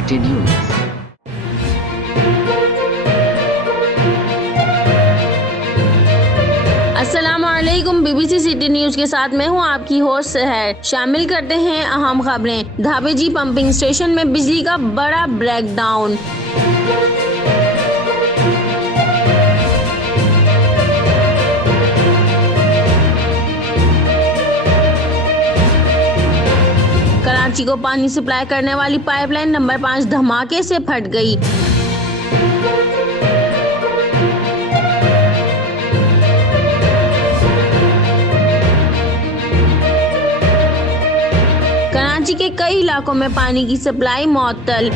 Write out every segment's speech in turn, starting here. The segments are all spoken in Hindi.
City news. अस्सलामुअलैकुम। बीबीसी सिटी न्यूज के साथ मैं हूं आपकी होस्ट सहर। शामिल करते हैं अहम खबरें। धाबेजी पंपिंग स्टेशन में बिजली का बड़ा ब्रेकडाउन। कराची को पानी सप्लाई करने वाली पाइपलाइन नंबर 5 धमाके से फट गई। कराची के कई इलाकों में पानी की सप्लाई मुअत्तल।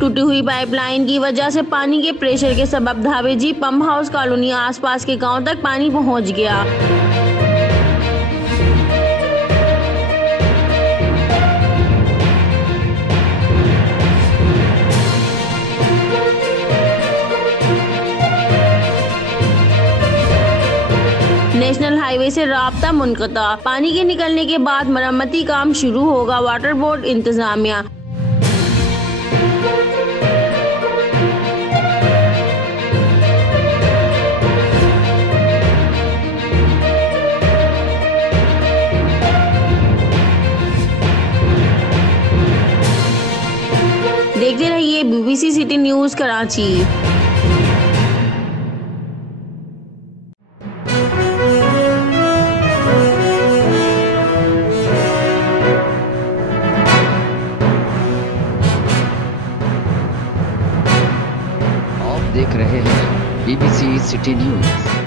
टूटी हुई पाइपलाइन की वजह से पानी के प्रेशर के सबब धाबेजी पंप हाउस कॉलोनी आसपास के गांव तक पानी पहुंच गया। नेशनल हाईवे से राब्ता मुनक़ता। पानी के निकलने के बाद मरम्मती काम शुरू होगा। वाटर बोर्ड इंतजामिया। देखते रहिए बीबीसी सिटी न्यूज कराची। आप देख रहे हैं बीबीसी सिटी न्यूज।